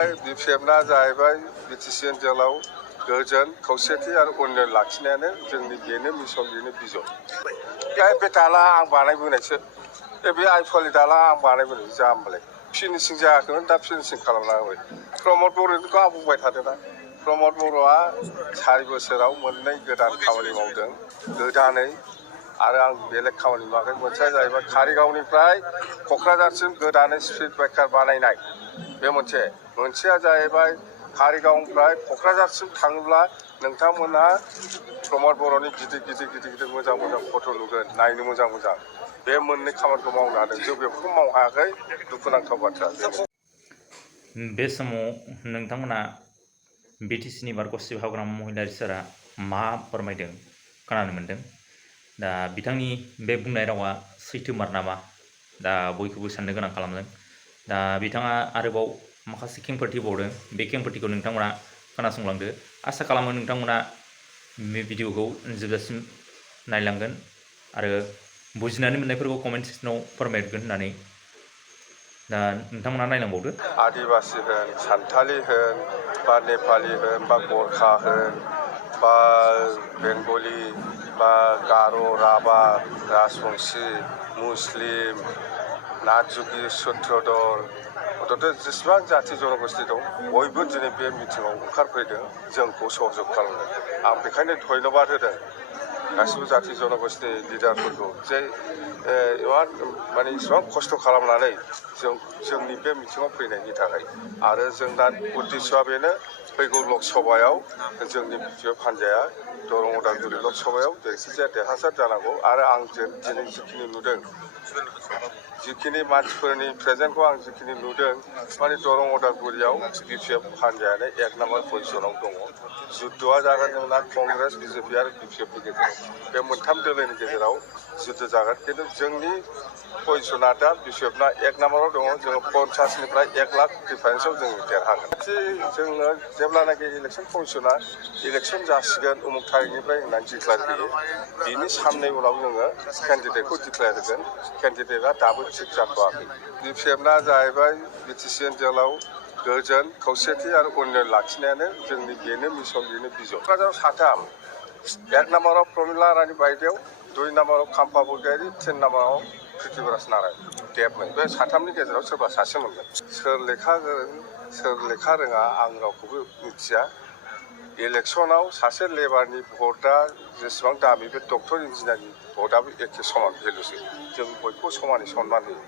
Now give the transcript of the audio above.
बिपिएफना जाहैबाय बिटिसि ओनसोलाव गोजोन खौसेथि आरो उन्नयन लाखिनायानो जोंनि बेनो मिशन बेनो बिजन। बे दाला आं बानायबोनायसो बे आइफवालि दाला आं बानायबोनायसो जाम्बालाय फिनिशिं जायाखैमोन दा फिनिशिं खालामना होबाय। प्रमद बर'निखौ आं बुंबाय थादोंना प्रमद बर'आ 4 बोसोराव मोननै गोदान खामानि मावदों गोदानै आरो आं बेलेग खामानि मावाखै। मोनसेया जाहैबाय कारिगावनिफ्राय क'क्राझारसिम गोदानै स्पिड ब्रेकार बानायनाय बे मोनसेया जाहैबाय कारिगावनिफ्राय क'क्राझारसिम थाङोब्ला नोंथांमोना प्रमद बर'नि गिदिर मोजां फट' नुगोन नायनो मोजां बे मोननै खामानिखौ मावनो हादों। जों बेफोरखौ मावनो हायाखै दुखुनांथाव बाथ्रा। बे समाव नोंथांमोना बिटिसिनि बारग'सिब हाग्रामा महिलारिफोरा मा फोरमायदों खोनानो मोन्दों। दा बिथांनि बे बुंनाय रावा सैथोमार नामा दा बयखौबो साननो गोनां खालामदों। दा बिथाङा आरोबाव माखासे खेंफोरथि बावदों। बे खेंफोरथिखौ नोंथांमोना खोनासंलांदो। आसा खालामो नोंथांमोना बे भिडिअखौ जोबजासिम नायलांगोन आरो बुजिनानै मोननायफोरखौ कमेन्ट सेक्सनाव फोरमायगोन होननानै दा नोंथांमोना नायलांबावदो। आदिबासि होन सान्थालि होन बा नेपालि होन बा गरखा होन बा बेंगलि बा गार' राभा राजबंसि मुस्लिम नाथजुगि सुत्रधर जेसेबां जाथि जनगोष्ठी दं बयबो दिनै बे मिटिङाव ओंखारफैदों जोंखौ सहयोग खालामदों। आं बेखायनो धन्यबाद होदों गासिबो जाथि जनगोष्ठी लिडारफोरखौ जे इसेबां खस्थ' खालामनानै जोंनि बे मिटिङाव फैनायनि थाखाय। आरो जोंना उद्देश्यआ बेनो फैगौ लकसभायाव जोंनि बिपिएफ हान्जाया दरं उदालगुरि लकसभायाव जायखिजाया देरहासार जानांगौ। आरो आं दिनै जिखिनि नुदों जिखिनि मानसिफोरनि प्रेजेन्टखौ आं जिखिनि नुदों दरं उदालगुरियाव बिपिएफ हान्जायानो 1 नाम्बार पजिशनाव दङ। जुद्धआ जागोन जोंना कंग्रेस बिजेपि आरो बिपिएफनि गेजेराव बे मोनथाम दोलोनि गेजेराव जुद्ध जागोन। खिन्थु जोंनि पजिशना दा बिपिएफना 1 नाम्बाराव दङ। जोङो 50निफ्राय 1 लाख डिफारेन्सआव जों देरहागोन। जोङो जेब्लानाखि इलेक्सन कमिसना इलेक्सन जासिगोन उमुक थारिखनिफ्राय होननानै डिक्लेयार होयो बिनि साननै उनाव जोङो केन्डिडेटखौ डिक्लेयार होगोन। केन्डिडेटआ दाबो थिग जाथ'वाखै। बिपिएफना जाहैबाय बिटिसि ओनसोलाव गोजोन खौसेथि आरो उन्नयन लाखिनायानो जोंनि बेनो मिशन बेनो बिजन। क'क्राझाराव 3 1 नाम्बाराव प्रमिला रानी बायदेव 2 नाम्बाराव खाम्फा बरगयारी 3 नाम्बाराव प्रिथिबिराज नारायण देबमोन। बे 3नि गेजेराव सोरबा सासे मोनगोन। सोर लेखा गोरों सोर लेखा रोङा आं रावखौबो मिथिया। इलेक्सनाव सासे लेबारनि भटआ जेसेबां दामि बे डक्टर इन्जिनियारनि भटआबो एखे समान भेलुसो। जों बयखौबो समानै सनमान होयो।